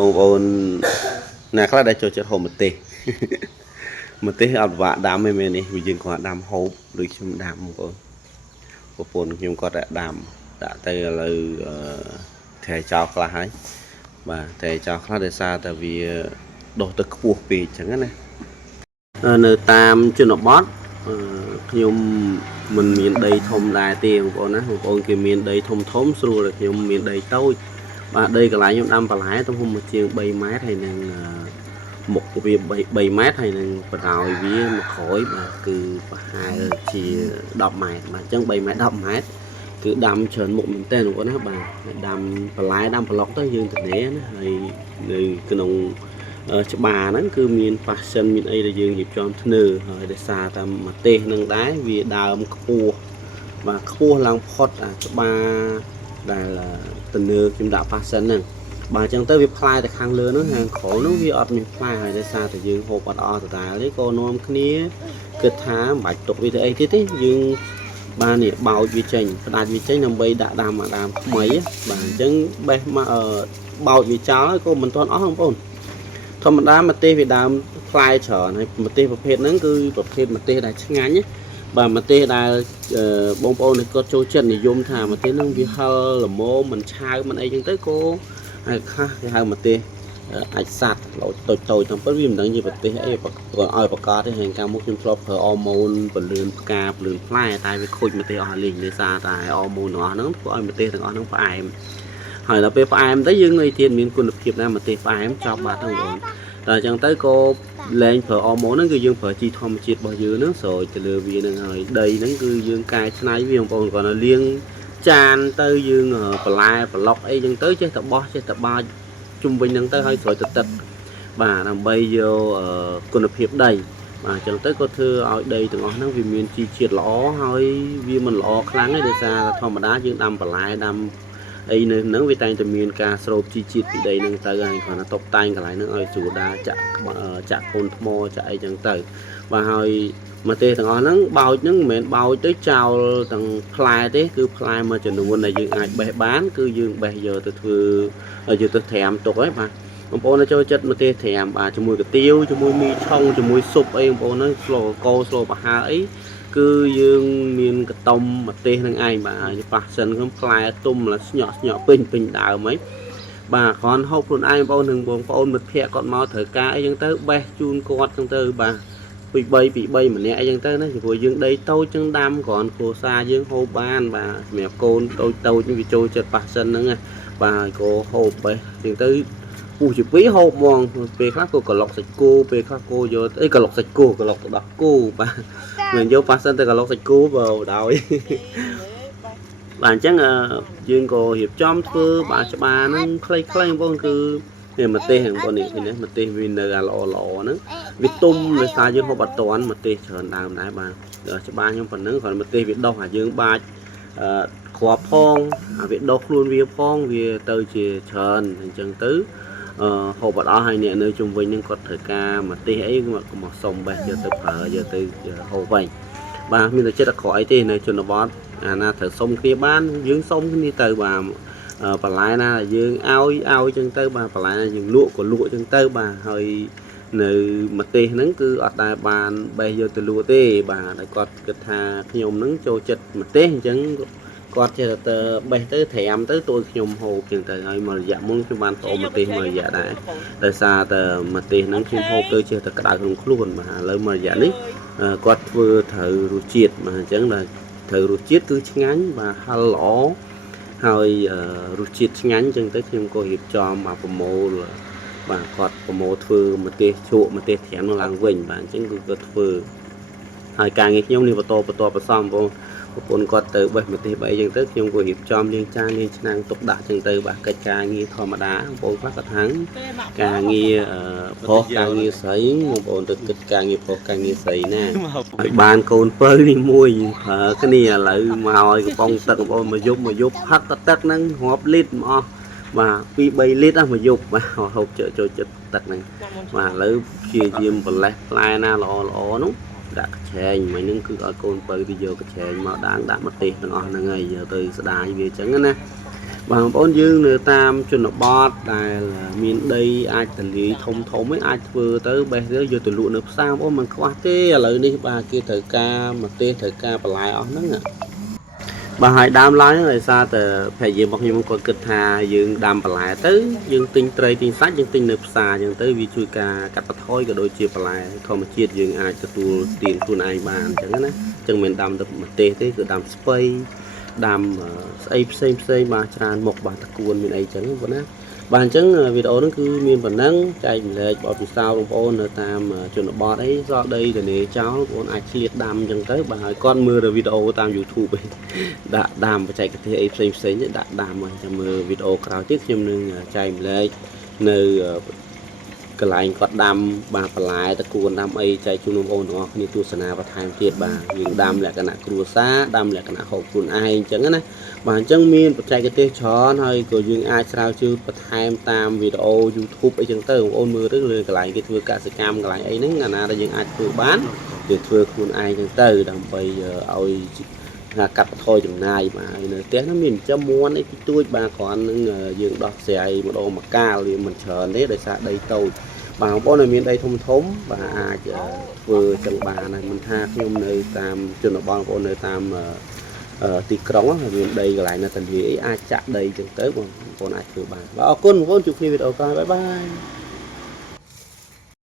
បងប្អូនអ្នកខ្លះដែលចូលចិត្តហូបម្ទេសម្ទេសអត់វាក់ដាំទេមែននេះវាយើងគាត់ដាំហូបដូចខ្ញុំដាំបងប្អូនប្រពន្ធខ្ញុំគាត់តែដាំដាក់ទៅឥឡូវត្រែចោលខ្លះហើយបាទត្រែចោលខ្លះដោយសារតែវាដុះទៅខ្ពស់ពេកអញ្ចឹងណានៅតាមជនបទខ្ញុំមិនមានដីធំដែរទេបងប្អូនណាបងប្អូនគេមានដីធំស្រួលតែខ្ញុំមានដីតូចបាទដីកន្លែងខ្ញុំដាំបន្លែទំហំជាង3ម៉ែត្រហើយនឹងមុខវា3ម៉ែត្រហើយនឹងបណ្ដោយវាមកក្រោយបាទគឺប្រហែលជា10ម៉ែត្របាទអញ្ចឹង3ម៉ែត្រ10ម៉ែត្រគឺដាំច្រើនមុខមែនតើបងប្អូនណាបាទដាំបន្លែដាំប្លុកទៅយើងធានាណាហើយនៅក្នុងច្បារហ្នឹងគឺមានប៉ាសិនមានអីដែលយើងរៀបចំធ្នើហើយដោយសារតែម្ទេសនឹងដែរវាដើមខ្ពស់បាទខ្ពស់ឡើងផុតអាច្បារដែលធ្នើខ្ញុំដាក់ប៉ាសិនហ្នឹងបាទអញ្ចឹងទៅវាផ្លែតែខាងលើនោះខាងក្រោយនោះវាអត់មានផ្លែហើយដោយសារតែយើងហូបអត់អស់ដដែលទេក៏នាំគ្នាគិតថាមិនបាច់ទុកវាទៅអីទៀតទេយើងបាននេះបោចវាចេញផ្ដាច់វាចេញដើម្បីដាក់ដាំអាដើមថ្មីបាទអញ្ចឹងបេះមកបោចវាចោលហើយក៏មិនទាន់អស់បងប្អូនធម្មតាម្ទេសវាដើមផ្លែច្រើនហើយម្ទេសប្រភេទហ្នឹងគឺប្រភេទម្ទេសដែលឆ្ងាញ់បាទម្ទេសដែលបងប្អូនគាត់ចូលចិត្តនិយមថាម្ទេសហ្នឹងវាហឹរល្មមមិនឆៅមិនអីចឹងទៅក៏ហើយខ្លះគេហៅម្ទេសអាចសัตว์ឡូតតូចតាមពិតវាមិនដឹងជាប្រទេសអីគាត់ឲ្យប្រកាសទេហើយកាលមកខ្ញុំធ្លាប់ប្រើអរម៉ូនពន្លឿនផ្កាពន្លឿនផ្លែតែវាខូចម្ទេសអស់លេងដោយសារតែអរម៉ូនទាំងអស់ហ្នឹងធ្វើឲ្យម្ទេសទាំងអស់ហ្នឹងផ្អែមហើយដល់ពេលផ្អែមទៅយើងឲ្យទៀតមានគុណភាពណាម្ទេសផ្អែមចប់បាត់ហ្នឹងបងតែអញ្ចឹងទៅក៏លែងប្រើអរម៉ូនហ្នឹងគឺយើងប្រើជីធម្មជាតិរបស់យើងហ្នឹងស្រោចទៅលើវាហ្នឹងហើយដីហ្នឹងគឺយើងកែច្នៃវាបងប្អូនគាត់ទៅលាងចានទៅយើងបន្លែប្លុកអីចឹងទៅចេះតែបោះចេះតែបាចជុំវិញហ្នឹងទៅហើយស្រោចទឹកបាទដើម្បីយកគុណភាពដីបាទអញ្ចឹងទៅក៏ធ្វើឲ្យដីទាំងអស់ហ្នឹងវាមានជីជាតិល្អហើយវាមិនល្អខ្លាំងទេដោយសារធម្មតាយើងដាំបន្លែដាំអីនៅហ្នឹងវាតែងតែមានការស្រូបជីជាតិពីដីហ្នឹងទៅហើយគ្រាន់តែតុបតែងកន្លែងហ្នឹងឲ្យស្រួលដាចាក់កូនថ្មចាក់អីចឹងទៅបាទហើយម្ទេសទាំងអស់ហ្នឹងបោចហ្នឹងមិនមែនបោចទៅចោលទាំងផ្លែទេគឺផ្លែមួយចំនួនដែលយើងអាចបេះបានគឺយើងបេះយកទៅធ្វើយកទៅត្រាំទុកហើយបាទបងប្អូនចូលចិត្តម្ទេសត្រាំបាទជាមួយកាទៀវជាមួយមីឆុងជាមួយស៊ុបអីបងប្អូនហ្នឹងស្លកោស្លប្រហើរអីគឺយើងមានកតុំម្ទេសនឹងឯងបាទហើយប៉ះសិនខ្ញុំផ្លែទុំស្ញក់ពេញដើមហីបាទគ្រាន់ហូបខ្លួនឯងបងប្អូននឹងបងប្អូនមិត្តភ័ក្តិគាត់មកត្រូវការអីចឹងទៅបេះជូនគាត់ចឹងទៅបាទពី3ម្នាក់អីចឹងទៅណាព្រោះយើងដីតូចចឹងដាំគ្រាន់គ្រួសារយើងហូបបានបាទសម្រាប់កូនតូចវាចូលចិត្តប៉ះសិនហ្នឹងណាបាទក៏ហូបបេះចឹងទៅពុះជាពីរហូបហ្មងពេលខ្លះក៏ក្លុកសាច់គោពេលខ្លះគោយកអីក្លុកសាច់គោក្លុកទៅដោះគោបាទមិនយកប៉ះសិនទៅក្លុកសាច់គោបើដោយបាទអញ្ចឹងយើងក៏រៀបចំធ្វើបាទច្បារហ្នឹងខ្លីៗបងប្អូនគឺម្ទេសបងប្អូននេះឃើញទេម្ទេសវានៅអាល្អហ្នឹងវាទុំដោយសារយើងហូបអត់តាន់ម្ទេសច្រើនដើមដែរបាទច្បារខ្ញុំប៉ុណ្ណឹងគ្រាន់ម្ទេសវាដុះអាយើងបាច់គ្រាប់ផងវាដុះខ្លួនវាផងវាទៅជាច្រើនអញ្ចឹងទៅហូបអត់អស់ហើយអ្នកនៅជុំវិញហ្នឹងគាត់ត្រូវការម្ទេសអីគាត់ក៏មកសុំបេះយកទៅប្រើយកទៅហូបវិញបាទមានតែចិត្តអក្រក់អីទេនៅជនបទអាណាត្រូវសុំគ្នាបានយើងសុំគ្នាទៅបាទបន្លែណាយើងឲ្យចឹងទៅបាទបន្លែណាយើងលក់ក៏លក់ចឹងទៅបាទហើយនៅម្ទេសហ្នឹងគឺអត់ដែលបានបេះយកទៅលក់ទេបាទតែគាត់គិតថាខ្ញុំហ្នឹងចូលចិត្តម្ទេសអញ្ចឹងគាត់ចេះតែបេះទៅត្រាំទៅទូខ្ញុំហូបចឹងទៅហើយមួយរយៈមុនខ្ញុំបានប្អូនម្ទេសមួយរយៈដែរដោយសារតែម្ទេសហ្នឹងខ្ញុំហូបទៅចេះតែក្តៅក្នុងខ្លួនបាទឥឡូវមួយរយៈនេះគាត់ធ្វើត្រូវរសជាតិបាទអញ្ចឹងដល់ត្រូវរសជាតិគឺឆ្ងាញ់បាទហឹរល្អហើយរសជាតិឆ្ងាញ់អញ្ចឹងទៅខ្ញុំក៏រៀបចំមកប្រមូលបាទគាត់ប្រមូលធ្វើម្ទេសជក់ម្ទេសត្រាំឡើងវិញបាទអញ្ចឹងគឺគាត់ធ្វើហើយការងារខ្ញុំនេះបន្តបន្សំបងប្រពន្ធគាត់ទៅបេះម្ទេសអីចឹងទៅខ្ញុំក៏រៀបចំលាងចានលាងឆ្នាំងទុកដាក់ចឹងទៅបាទកិច្ចការងារធម្មតាបងប្អូនខ្លះគាត់ថាការងារប្រុសការងារស្រីបងប្អូនទៅគិតការងារប្រុសការងារស្រីណាឲ្យបានកូនពៅនេះមួយប្រើគ្នាឥឡូវមកឲ្យកំប៉ុងទឹកបងប្អូនមកយប់ផឹកទឹកហ្នឹងរាប់លីត្រមកអស់បាទ2-3លីត្រមកយប់បាទហូបចូលចិត្តទឹកហ្នឹងបាទឥឡូវព្យាយាមប្រលេះផ្លែណាល្អនោះដាក់កញ្ឆែងមិញហ្នឹងគឺឲ្យកូនពៅទៅយកកញ្ឆែងមកដាក់ម្ទេសទាំងអស់ហ្នឹងហើយយកទៅស្ដាយវាអញ្ចឹងណា បងប្អូនយើងនៅតាមជនបទដែលមានដីអាចទលាយធំធំấyអាចធ្វើទៅបេះទៅយកទៅលក់នៅផ្សារបងប្អូនមិនខ្វះទេឥឡូវនេះបាទគេត្រូវការម្ទេសត្រូវការបន្លែអស់ហ្នឹងបាទហើយដើមឡើងហ្នឹងដោយសារតែភរិយារបស់ខ្ញុំគាត់គិតថាយើងដាំបន្លែទៅយើងទិញត្រីទិញសាច់យើងទិញនៅផ្សារអញ្ចឹងទៅវាជួយការកាត់បន្ថយក៏ដូចជាបន្លែធម្មជាតិយើងអាចទទួលទានខ្លួនឯងបានអញ្ចឹងណាអញ្ចឹងមិនដាំទៅម្ទេសទេគឺដាំស្ពៃដាំស្អីផ្សេងបាទច្រើនមុខបាទតកួនមានអីចឹងបងណាបាទអញ្ចឹងវីដេអូហ្នឹងគឺមានប៉ុណ្ណឹងចែកម្លែកបទពិសោធន៍បងប្អូននៅតាមជនបទអីសល់ដីទនេចោលបងប្អូនអាចឆ្លៀតដាំអញ្ចឹងទៅបាទហើយគាត់មើលវីដេអូតាម YouTube ឯងដាក់ដាំបច្ចេកទេសអីផ្សេងដាក់ដាំហើយចាំមើលវីដេអូក្រោយទៀតខ្ញុំនឹងចែកម្លែកនៅកន្លែងគាត់ដាំបាទបន្លែតកួនដាំអីចែកជូនបងប្អូនទាំងអស់គ្នាទស្សនាបន្ថែមទៀតបាទយើងដាំលក្ខណៈគ្រួសារដាំលក្ខណៈហូបខ្លួនឯងអញ្ចឹងណាបាទអញ្ចឹងមានបច្ចេកទេសច្រើនហើយក៏យើងអាចស្រាវជ្រាវបន្ថែមតាមវីដេអូ YouTube អីចឹងទៅបងប្អូនមើលទៅលើកន្លែងគេធ្វើកសិកម្មកន្លែងអីហ្នឹងអាណាដែលយើងអាចធ្វើបានយើងធ្វើខ្លួនឯងចឹងទៅដើម្បីឲ្យថាកាត់បន្ថយចំណាយបាទហើយនៅផ្ទះហ្នឹងមានចិញ្ចឹមមួនអីតិចតួចបាទគ្រាន់នឹងយើងដោះស្រាយម្ដងម្កាលវាមិនច្រើនទេដោយសារដីតូចបងប្អូនដែលមានដីធំបាទអាចធ្វើចឹងបានហើយមិនថាខ្ញុំនៅតាមជនបទបងប្អូននៅតាមទីក្រុងមានដីកន្លែងនៅទន្លេអីអាចចាក់ដីចឹងទៅបងប្អូនអាចធ្វើបានបាទអរគុណបងប្អូនជួបគ្នាវីដេអូក្រោយបាយបាយ